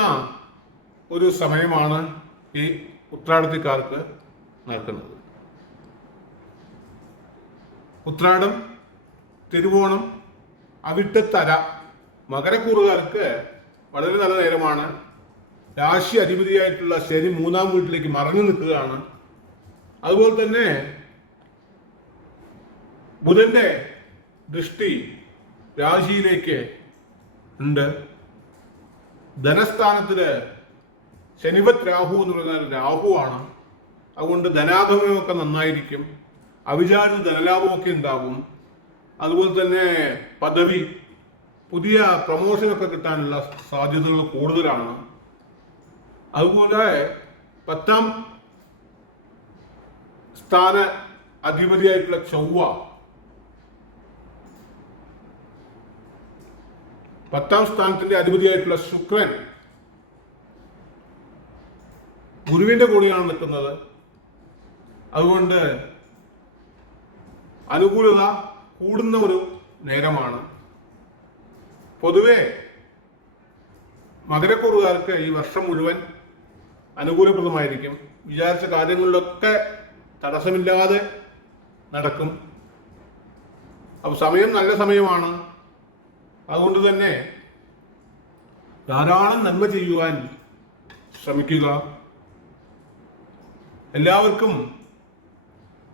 ഒരു സമയമാണ് ഈ ഉത്രാടത്തിക്കാർക്ക് നടക്കുന്നത്. ഉത്രാടം, തിരുവോണം, അവിട്ടത്തര മകരക്കൂറുകാർക്ക് വളരെ നല്ല നേരമാണ്. രാശി അധിപതിയായിട്ടുള്ള ശനി 3-ാം വീട്ടിലേക്ക് മറഞ്ഞു നിൽക്കുകയാണ്. അതുപോലെ തന്നെ ബുധന്റെ ദൃഷ്ടി രാശിയിലേക്ക് ഉണ്ട്. ധനസ്ഥാനത്തില് ശനിവത് രാഹു എന്ന് പറഞ്ഞാൽ രാഹുവാണ്. അതുകൊണ്ട് ധനാഗമനമൊക്കെ നന്നായിരിക്കും, അവിചാരിത ധനലാഭമൊക്കെ ഉണ്ടാകും. അതുപോലെ തന്നെ പദവി, പുതിയ പ്രൊമോഷനൊക്കെ കിട്ടാനുള്ള സാധ്യതകൾ കൂടുതലാണ്. അതുപോലെ 10-ാം സ്ഥാന അധിപതിയായിട്ടുള്ള ചൊവ്വ, 10-ാം സ്ഥാനത്തിന്റെ അധിപതിയായിട്ടുള്ള ശുക്രൻ ഗുരുവിന്റെ കൂടെയാണ് നിൽക്കുന്നത്. അതുകൊണ്ട് അനുകൂലത കൂടുന്ന ഒരു നേരമാണ്. പൊതുവെ മകരക്കൂറുകാർക്ക് ഈ വർഷം മുഴുവൻ അനുകൂലപ്രദമായിരിക്കും. വിചാരിച്ച കാര്യങ്ങളിലൊക്കെ തടസ്സമില്ലാതെ നടക്കും. അപ്പോൾ സമയം നല്ല സമയമാണ്. അതുകൊണ്ട് തന്നെ ധാരാളം നന്മ ചെയ്യുവാൻ ശ്രമിക്കുക. എല്ലാവർക്കും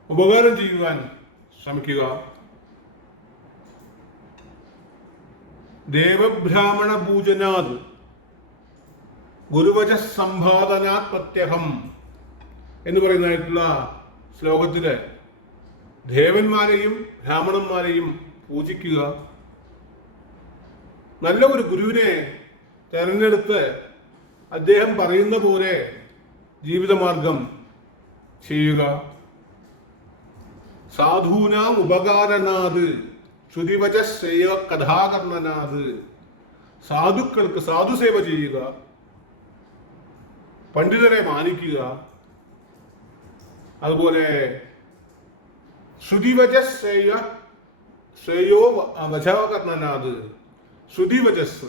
ഉപകാരം ചെയ്യുവാൻ ശ്രമിക്കുക. ദേവബ്രാഹ്മണ പൂജനാത് ഗുരുവച സംഭാദനാത് പ്രത്യഹം എന്ന് പറയുന്നതായിട്ടുള്ള ശ്ലോകത്തില് ദേവന്മാരെയും ബ്രാഹ്മണന്മാരെയും പൂജിക്കുക. നല്ല ഒരു ഗുരുവിനെ തെരഞ്ഞെടുത്ത് അദ്ദേഹം പറയുന്ന പോലെ ജീവിതമാർഗം ചെയ്യുക. സാധൂനാം ഉപകാരനാത് ശ്രുതിവച സേവ കഥാകർണനാത്, സാധുക്കൾക്ക് സാധുസേവ ചെയ്യുക, പണ്ഡിതരെ മാനിക്കുക. അതുപോലെ ശ്രുതിവച ശ്രേയോ വചാകർണനാത്, ശ്രുതിവചസ്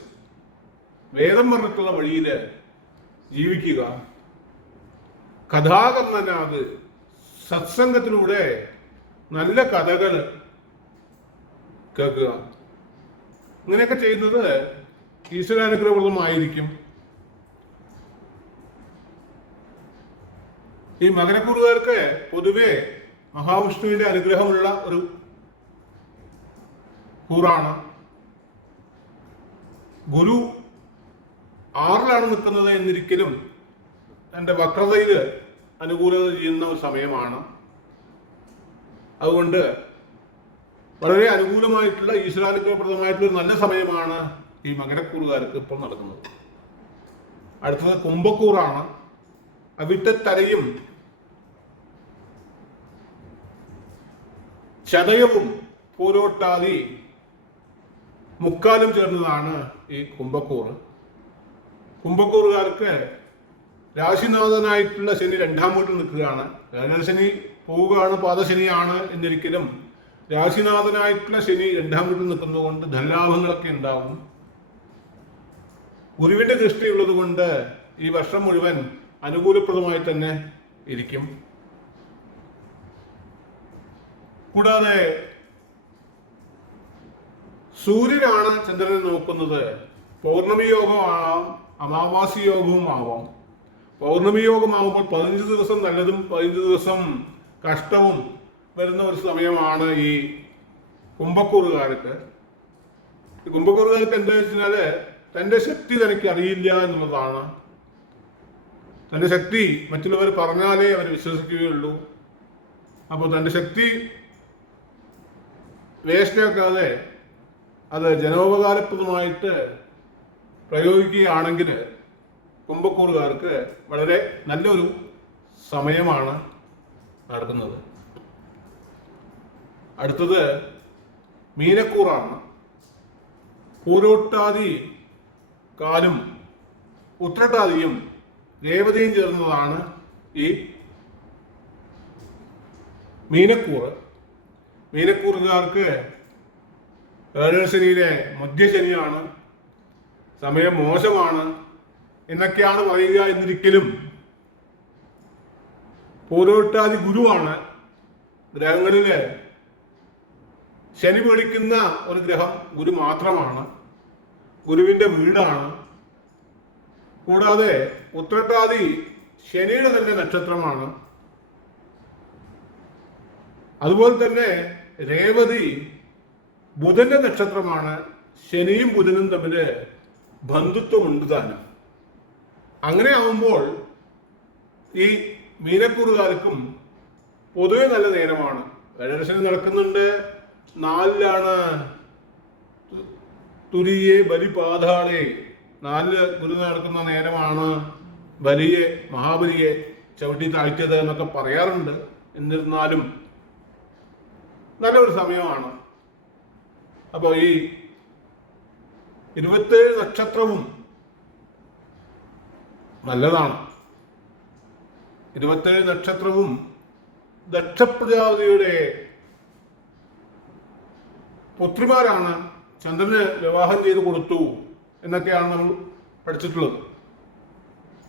വേദം പറഞ്ഞിട്ടുള്ള വഴിയിൽ ജീവിക്കുക. കഥാകർണനാത് സത്സംഗത്തിലൂടെ നല്ല കഥകൾ കേൾക്കുക. ഇങ്ങനെയൊക്കെ ചെയ്യുന്നത് ഈശ്വരാനുഗ്രഹപ്രദമായിരിക്കും. ഈ മകരക്കൂറുകാർക്ക് പൊതുവെ മഹാവിഷ്ണുവിന്റെ അനുഗ്രഹമുള്ള ഒരു കൂറാണ്. ഗുരു 6-ലാണ് നിൽക്കുന്നത് എന്നിരിക്കലും തൻ്റെ വക്രതയിൽ അനുകൂലത ചെയ്യുന്ന ഒരു സമയമാണ്. അതുകൊണ്ട് വളരെ അനുകൂലമായിട്ടുള്ള ഈശ്വരാനുഗ്രഹപ്രദമായിട്ടുള്ള ഒരു നല്ല സമയമാണ് ഈ മകരക്കൂറുകാർക്ക് ഇപ്പോൾ നടക്കുന്നത്. അടുത്തത് കുംഭക്കൂറാണ്. അവിട്ടത്തലയും ചതയവും പൂരോട്ടാതി മുക്കാലും ചേർന്നതാണ് ഈ കുംഭക്കൂറ്. കുംഭക്കൂറുകാർക്ക് രാശിനാഥനായിട്ടുള്ള ശനി 2-ാം വീട്ടിൽ നിൽക്കുകയാണ്. ശനി പോവുകയാണ്, പാദശനിയാണ് എന്നിരിക്കലും രാശിനാഥനായിട്ടുള്ള ശനി 2-ാം വീട്ടിൽ നിൽക്കുന്നതുകൊണ്ട് ധനലാഭങ്ങളൊക്കെ ഉണ്ടാവും. ഗുരുവിന്റെ ദൃഷ്ടിയുള്ളത് കൊണ്ട് ഈ വർഷം മുഴുവൻ അനുകൂലപ്രദമായി തന്നെ ഇരിക്കും. കൂടാതെ സൂര്യനാണ് ചന്ദ്രനെ നോക്കുന്നത്. പൗർണമി യോഗമാവാം, അമാവാസി യോഗവും ആവാം. പൗർണമി യോഗമാകുമ്പോൾ 15 ദിവസം നല്ലതും 15 ദിവസം കഷ്ടവും വരുന്ന ഒരു സമയമാണ് ഈ കുംഭക്കൂറുകാർക്ക്. ഈ കുംഭക്കൂറുകാർക്ക് എന്താ വെച്ചാല് തന്റെ ശക്തി തനിക്ക് അറിയില്ല എന്നുള്ളതാണ്. തന്റെ ശക്തി മറ്റുള്ളവർ പറഞ്ഞാലേ അവർ വിശ്വസിക്കുകയുള്ളൂ. അപ്പോൾ തന്റെ ശക്തി വേസ്റ്റാക്കാതെ അത് ജനോപകാരപ്രദമായിട്ട് പ്രയോഗിക്കുകയാണെങ്കിൽ കുംഭക്കൂറുകാർക്ക് വളരെ നല്ലൊരു സമയമാണ് നടക്കുന്നത്. അടുത്തത് മീനക്കൂറാണ്. പൂരോട്ടാതി കാലും ഉത്രട്ടാതിയും രേവതിയും ചേർന്നതാണ് ഈ മീനക്കൂറ്. മീനക്കൂറുകാർക്ക് ഏഴരശനിയിലെ മധ്യശനിയാണ്, സമയം മോശമാണ് എന്നൊക്കെയാണ് പറയുക എന്നിരിക്കലും പൂരോട്ടാതി ഗുരുവാണ്. ഗ്രഹങ്ങളില് ശനി പേടിക്കുന്ന ഒരു ഗ്രഹം ഗുരു മാത്രമാണ്, ഗുരുവിന്റെ വീടാണ്. കൂടാതെ ഉത്രട്ടാതി ശനിയുടെ തന്നെ നക്ഷത്രമാണ്. അതുപോലെ തന്നെ രേവതി ബുധന്റെ നക്ഷത്രമാണ്. ശനിയും ബുധനും തമ്മിൽ ബന്ധുത്വമുണ്ട് താനും. അങ്ങനെ ആവുമ്പോൾ ഈ മീനക്കൂറുകാർക്കും പൊതുവെ നല്ല നേരമാണ്. ഏഴരശനി നടക്കുന്നുണ്ട്. 4-ലാണ് തുരിയെ ബലി പാതാളെ, 4 ഗുരു നടക്കുന്ന നേരമാണ് ബലിയെ, മഹാബലിയെ ചവിട്ടി താഴ്ത്തിയത് എന്നൊക്കെ പറയാറുണ്ട്. എന്നിരുന്നാലും നല്ലൊരു സമയമാണ്. അപ്പോൾ ഈ 27 നക്ഷത്രവും നല്ലതാണ്. 27 നക്ഷത്രവും ദക്ഷപ്രജാപതിയുടെ പുത്രിമാരാണ്. ചന്ദ്രന് വിവാഹം ചെയ്ത് കൊടുത്തു എന്നൊക്കെയാണ് നമ്മൾ പഠിച്ചിട്ടുള്ളത്.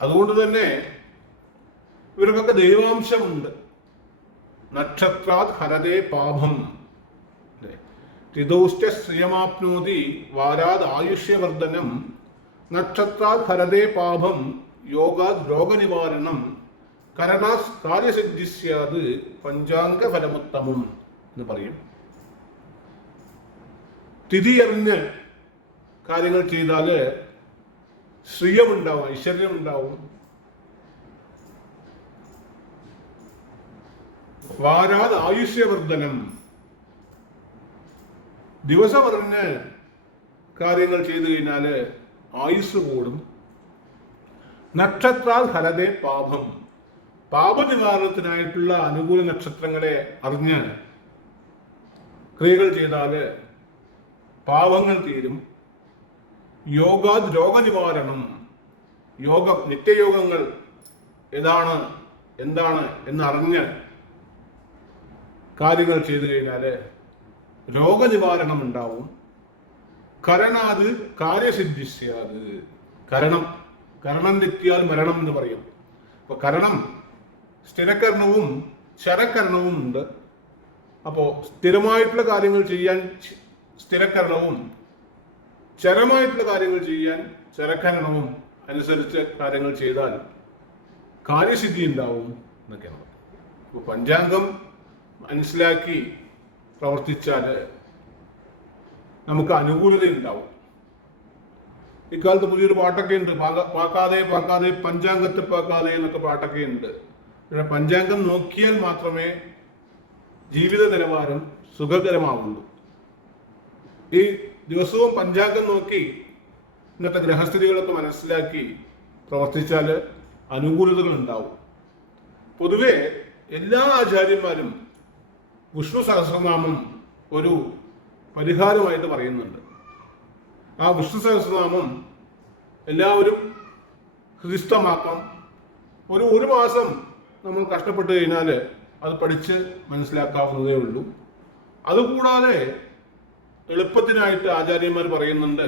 അതുകൊണ്ട് തന്നെ ഇവർക്കൊക്കെ ദൈവാംശമുണ്ട്. നക്ഷത്രാത് ഹരതേ പാപം ത്രിദൗശ്ച ശ്രിയമാപ്നോതി വാരാത് ആയുഷ്യവർദ്ധനം നക്ഷത്രാത് ഹരതേ പാപം യോഗാത് രോഗനിവാരണം കരണാസ് കാര്യസിദ്ധി സ്യാത് പഞ്ചാംഗ ഫലമുത്തമം എന്ന് പറയും. തിഥി അറിഞ്ഞ് കാര്യങ്ങൾ ചെയ്താല് ശ്രീയമുണ്ടാവും, ഐശ്വര്യമുണ്ടാവും. വാരാത് ആയുഷ്യവർദ്ധനം, ദിവസം അറിഞ്ഞ് കാര്യങ്ങൾ ചെയ്തു കഴിഞ്ഞാല് ആയുസ് കൂടും. നക്ഷത്രാൽ ഹരതേ പാപം, പാപനിവാരണത്തിനായിട്ടുള്ള അനുകൂല നക്ഷത്രങ്ങളെ അറിഞ്ഞ് ക്രിയകൾ ചെയ്താല് പാപങ്ങൾ തീരും. യോഗാത് രോഗനിവാരണം, യോഗം നിത്യയോഗങ്ങൾ ഏതാണ് എന്താണ് എന്നറിഞ്ഞ് കാര്യങ്ങൾ ചെയ്തു കഴിഞ്ഞാല് രോഗനിവാരണം ഉണ്ടാവും. കരണാത് കാര്യസിദ്ധിസ്യാത്, കരണം തെറ്റിയാൽ മരണം എന്ന് പറയും. അപ്പൊ കരണം സ്ഥിരകരണവും ശരകരണവും ഉണ്ട്. അപ്പോൾ സ്ഥിരമായിട്ടുള്ള കാര്യങ്ങൾ ചെയ്യാൻ സ്ഥിരകരണവും ചരമായിട്ടുള്ള കാര്യങ്ങൾ ചെയ്യാൻ ചരകരണവും അനുസരിച്ച് കാര്യങ്ങൾ ചെയ്താൽ കാര്യസിദ്ധി ഉണ്ടാവും. എന്നൊക്കെയാണ്. അപ്പോൾ പഞ്ചാംഗം മനസ്സിലാക്കി പ്രവർത്തിച്ചാൽ നമുക്ക് അനുകൂലത ഉണ്ടാവും. ഇക്കാലത്ത് പുതിയൊരു പാട്ടൊക്കെ ഉണ്ട്, പാക്കാതെ പാക്കാതെ പഞ്ചാംഗത്തെ പാക്കാതെ എന്നൊക്കെ പാട്ടൊക്കെ ഉണ്ട്. പക്ഷേ പഞ്ചാംഗം നോക്കിയാൽ മാത്രമേ ജീവിത നിലവാരം സുഖകരമാവുള്ളൂ. ഈ ദിവസവും പഞ്ചാംഗം നോക്കി ഇന്നത്തെ ഗ്രഹസ്ഥിതികളൊക്കെ മനസ്സിലാക്കി പ്രവർത്തിച്ചാൽ അനുകൂലതകൾ ഉണ്ടാവും. പൊതുവെ എല്ലാ ആചാര്യന്മാരും വിഷ്ണു സഹസ്രനാമം ഒരു പരിഹാരമായിട്ട് പറയുന്നുണ്ട്. ആ വിഷ്ണു സഹസ്രനാമം എല്ലാവരും ഹൃദിസ്ഥമാക്കാം. ഒരു മാസം നമ്മൾ കഷ്ടപ്പെട്ട് കഴിഞ്ഞാൽ അത് പഠിച്ച് മനസ്സിലാക്കാവുന്നതേ ഉള്ളൂ. അതുകൂടാതെ എളുപ്പത്തിനായിട്ട് ആചാര്യന്മാർ പറയുന്നുണ്ട്,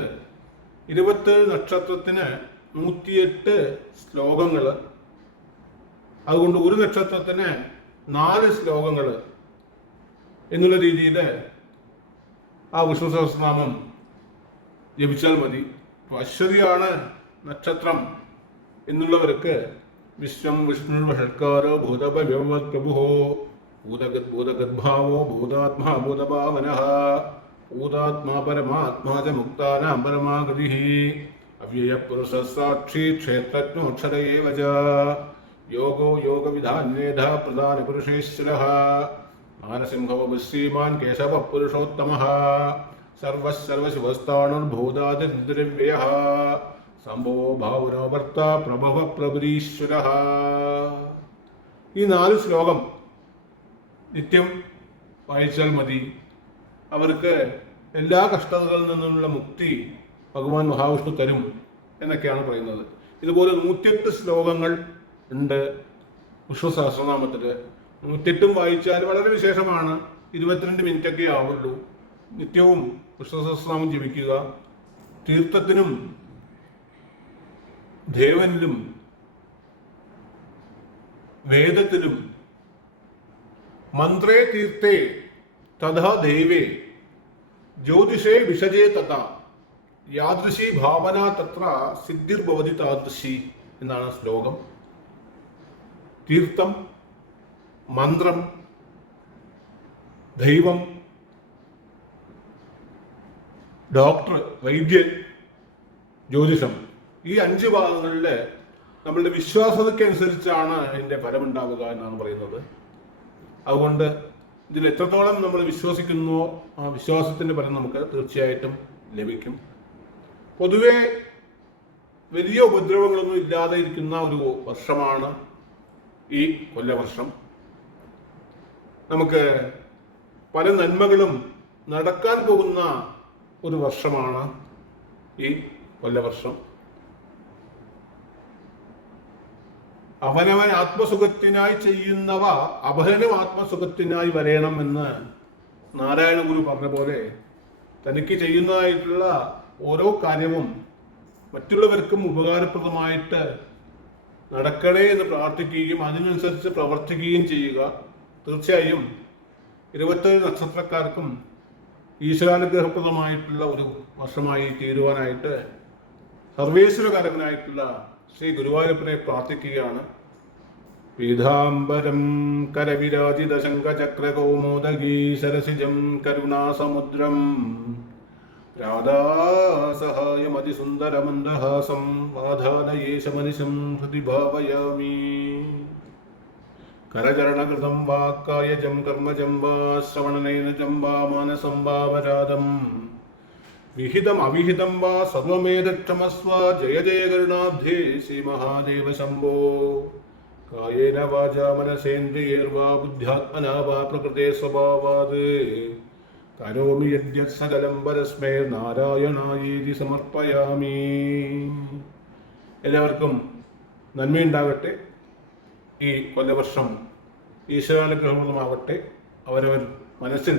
27 നക്ഷത്രത്തിന് 108 ശ്ലോകങ്ങൾ, അതുകൊണ്ട് ഒരു നക്ഷത്രത്തിന് 4 ശ്ലോകങ്ങൾ എന്നുള്ള രീതിയിൽ ആ വിഷ്ണു സഹസ്രനാമം ജപിച്ചാൽ മതി. അശ്വതിയാണ് നക്ഷത്രം എന്നുള്ളവർക്ക് വിശ്വം വിഷ്ണു ഷഡ്കാരോ ഭൂതഭവത് പ്രഭുഹോ ഭൂതഗദ്ഭാവോ ഭൂതാത്മാ ഭൂതഭാവനഃ ഭൂതാത്മാ പരമാത്മാ ച മുക്താനാം പരമാഗതിഃ അവ്യയ പുരുഷ സാക്ഷി ക്ഷേത്രജ്ഞോക്ഷര ഏവ ച യോഗോ യോഗവിധാന്യേധ പ്രധാന പുരുഷേശ്വരഃ മാനസിംഹോ ശ്രീമാൻ കേശവ പുരുഷോത്തമഃ സർവശിവസ്ഥാണുർഭൂതാദിദ്രവ്യഃ സംഭവോ ഭാവനോ ഭർത്ത പ്രഭവ പ്രഭുരീശ്വരഃ. ഈ 4 ശ്ലോകം നിത്യം വായിച്ചാൽ മതി. അവർക്ക് എല്ലാ കഷ്ടതകളിൽ നിന്നുള്ള മുക്തി ഭഗവാൻ മഹാവിഷ്ണു തരും എന്നൊക്കെയാണ് പറയുന്നത്. ഇതുപോലെ 108 ശ്ലോകങ്ങൾ ഉണ്ട് വിഷ്ണു സഹസ്രനാമത്തിൽ. 108 വായിച്ചാൽ വളരെ വിശേഷമാണ്. 22 മിനിറ്റൊക്കെ ആവുള്ളൂ. നിത്യവും വിഷ്ണു സഹസ്രനാമം ജപിക്കുക. തീർത്ഥത്തിനും ദേവനിലും വേദത്തിലും മന്ത്രേ തീർത്ഥേ തഥാ ദേവേ ജ്യോതിഷേ വിഷജേ തഥാ യാദൃശി ഭാവന തത്ര സിദ്ധിർഭവതി താദൃശി എന്നാണ് ശ്ലോകം. തീർത്ഥം, മന്ത്രം, ദൈവം, ഡോക്ടർ, വൈദ്യൻ, ജ്യോതിഷം, ഈ 5 ഭാഗങ്ങളിൽ നമ്മളുടെ വിശ്വാസതയ്ക്കനുസരിച്ചാണ് അതിൻ്റെ ഫലമുണ്ടാവുക എന്നാണ് പറയുന്നത്. അതുകൊണ്ട് ഇതിൽ എത്രത്തോളം നമ്മൾ വിശ്വസിക്കുന്നുവോ ആ വിശ്വാസത്തിൻ്റെ ഫലം നമുക്ക് തീർച്ചയായിട്ടും ലഭിക്കും. പൊതുവെ വലിയ ഉപദ്രവങ്ങളൊന്നും ഇല്ലാതെ ഇരിക്കുന്ന ഒരു വർഷമാണ് ഈ കൊല്ലവർഷം. നമുക്ക് പല നന്മകളും നടക്കാൻ പോകുന്ന ഒരു വർഷമാണ് ഈ കൊല്ലവർഷം. അവനവൻ ആത്മസുഖത്തിനായി ചെയ്യുന്നവ അപഹനം ആത്മസുഖത്തിനായി വരയണം എന്ന് നാരായണ ഗുരു പറഞ്ഞ പോലെ തനിക്ക് ചെയ്യുന്നതായിട്ടുള്ള ഓരോ കാര്യവും മറ്റുള്ളവർക്കും ഉപകാരപ്രദമായിട്ട് നടക്കണേ എന്ന് പ്രാർത്ഥിക്കുകയും അതിനനുസരിച്ച് പ്രവർത്തിക്കുകയും ചെയ്യുക. തീർച്ചയായും 27 നക്ഷത്രക്കാർക്കും ഈശ്വരാനുഗ്രഹപ്രദമായിട്ടുള്ള ഒരു വർഷമായി തീരുവാനായിട്ട് സർവേശ്വരകാരകനായിട്ടുള്ള ശ്രീ ഗുരുവായൂരപ്പനെ പ്രാർത്ഥിക്കുകയാണ്. പീതാംബരം കരവിരാജിത ശംഖചക്രകൗമോദഗീ സരസിജം കരുണാസമുദ്രം രാധാസഹായമതിസുന്ദരമന്ദഹാസം വാധാനയേശമനിശം ഹൃദി ഭാവയാമി. കരചരണകൃതം വാ കായജം കർമ്മജം വാ ശ്രവണനയനജം വാ മാനസം വാവരാദം വിഹിതം അവിഹിതം വാ സർവമേതക്ഷമസ്വ. ജയ ജയ കരുണാബ്ധേ ശ്രീ മഹാദേവ ശംഭോ. കായേന വാചാ മനസേന്ദ്രിയേർവാ ബുദ്ധ്യാത്മനാ വാ പ്രകൃതേ സ്വഭാവാത് കരോമി യദ്യത് സകലം പരസ്മൈ നാരായണായേതി സമർപ്പയാമി. എല്ലാവർക്കും നന്മയുണ്ടാകട്ടെ. ഈ കൊല്ലവർഷം ഈശ്വരാനുഗ്രഹപ്രദമാവട്ടെ. അവരവർ മനസ്സിൽ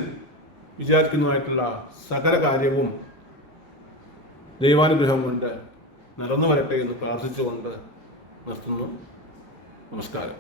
വിചാരിക്കുന്നതായിട്ടുള്ള സകല കാര്യവും ദൈവാനുഗ്രഹം കൊണ്ട് നടന്നു വരട്ടെ എന്ന് പ്രാർത്ഥിച്ചുകൊണ്ട് നിർത്തുന്നു. നമസ്കാരം.